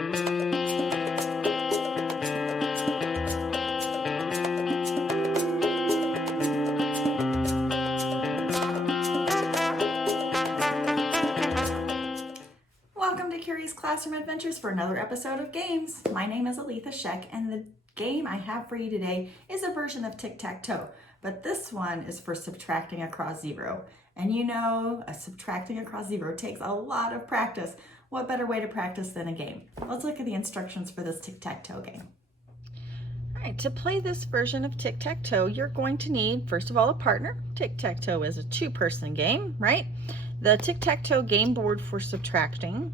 Welcome to Curious Classroom Adventures for another episode of Games. My name is Aletha Sheck, and the game I have for you today is a version of tic-tac-toe, but this one is for subtracting across zero. And you know, subtracting across zero takes a lot of practice. What better way to practice than a game? Let's look at the instructions for this tic-tac-toe game. All right, to play this version of tic-tac-toe, you're going to need, first of all, a partner. Tic-tac-toe is a two-person game, right? The tic-tac-toe game board for subtracting,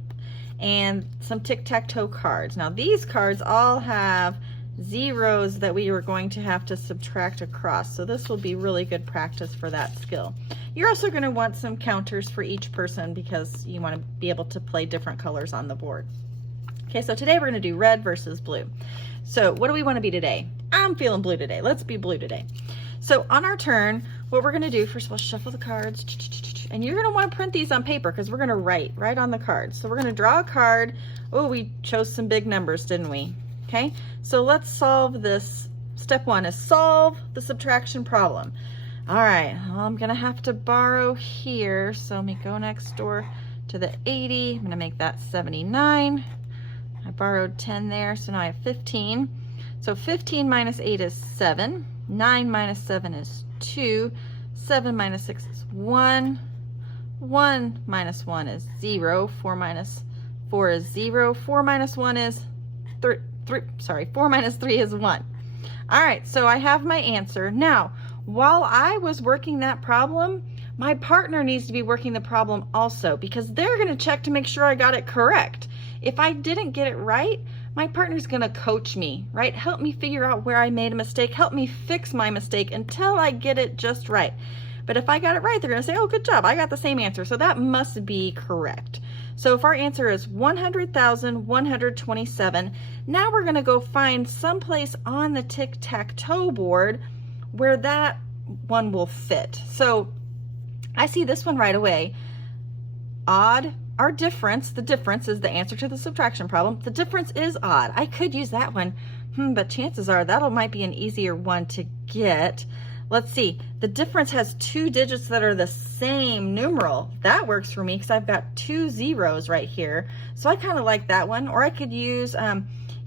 and some tic-tac-toe cards. Now these cards all have zeros that we are going to have to subtract across, so this will be really good practice for that skill. You're also going to want some counters for each person because you want to be able to play different colors on the board. Okay, so today we're going to do red versus blue. So what do we want to be today? I'm feeling blue today. Let's be blue today. So on our turn, what we're going to do, first of all, shuffle the cards, and you're going to want to print these on paper because we're going to write on the cards. So we're going to draw a card. Oh, we chose some big numbers, didn't we? Okay, so let's solve this. Step one is solve the subtraction problem. All right, well, I'm going to have to borrow here. So let me go next door to the 80. I'm going to make that 79. I borrowed 10 there, so now I have 15. So 15 minus 8 is 7. 9 minus 7 is 2. 7 minus 6 is 1. 1 minus 1 is 0. 4 minus 4 is 0. 4 minus 1 is 3. 4 minus 3 is 1. All right, so I have my answer. Now, while I was working that problem, my partner needs to be working the problem also because they're going to check to make sure I got it correct. If I didn't get it right, my partner's going to coach me, right? Help me figure out where I made a mistake. Help me fix my mistake until I get it just right. But if I got it right, they're going to say, oh, good job, I got the same answer. So that must be correct. So if our answer is 100,127, now we're going to go find someplace on the tic-tac-toe board where that one will fit. So I see this one right away. Odd or difference. The difference is the answer to the subtraction problem. The difference is odd. I could use that one, but chances are that might be an easier one to get. Let's see. The difference has two digits that are the same numeral. That works for me because I've got two zeros right here. So I kind of like that one. Or I could use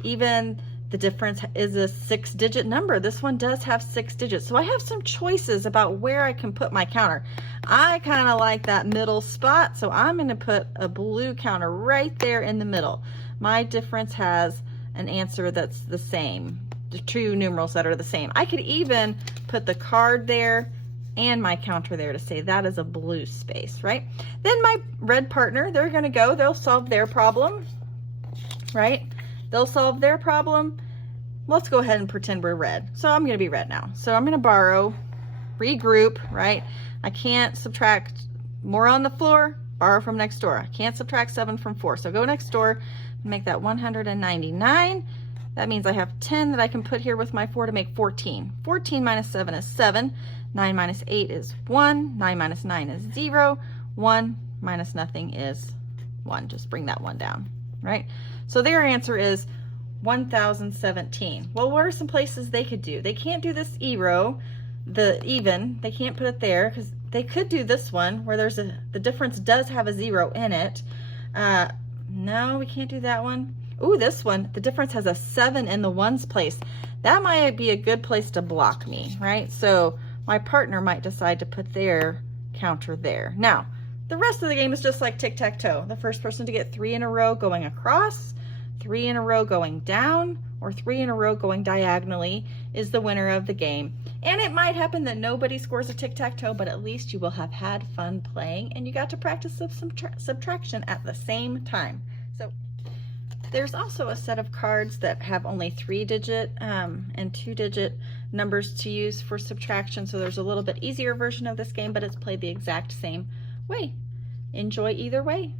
even the difference is a 6-digit number. This one does have 6 digits. So I have some choices about where I can put my counter. I kind of like that middle spot. So I'm going to put a blue counter right there in the middle. My difference has an answer that's the same. The two numerals that are the same. I could even put the card there and my counter there to say that is a blue space, right? Then my red partner, they're going to go, they'll solve their problem, right? They'll solve their problem. Let's go ahead and pretend we're red. So I'm going to be red now. So I'm going to borrow, regroup, right? I can't subtract more on the floor, borrow from next door. I can't subtract 7 from 4. So go next door, make that 199. That means I have 10 that I can put here with my 4 to make 14. 14 minus 7 is 7. 9 minus 8 is 1. 9 minus 9 is 0. 1 minus nothing is 1. Just bring that one down, right? So their answer is 1017. Well, what are some places they could do? They can't do this E-row, the even. They can't put it there because they could do this one where there's the difference does have a 0 in it. No, we can't do that one. Ooh, this one, the difference has a 7 in the ones place. That might be a good place to block me, right? So my partner might decide to put their counter there. Now, the rest of the game is just like tic-tac-toe. The first person to get 3 in a row going across, 3 in a row going down, or 3 in a row going diagonally is the winner of the game. And it might happen that nobody scores a tic-tac-toe, but at least you will have had fun playing and you got to practice some subtraction at the same time. So there's also a set of cards that have only 3-digit and 2-digit numbers to use for subtraction. So there's a little bit easier version of this game, but it's played the exact same way. Enjoy either way.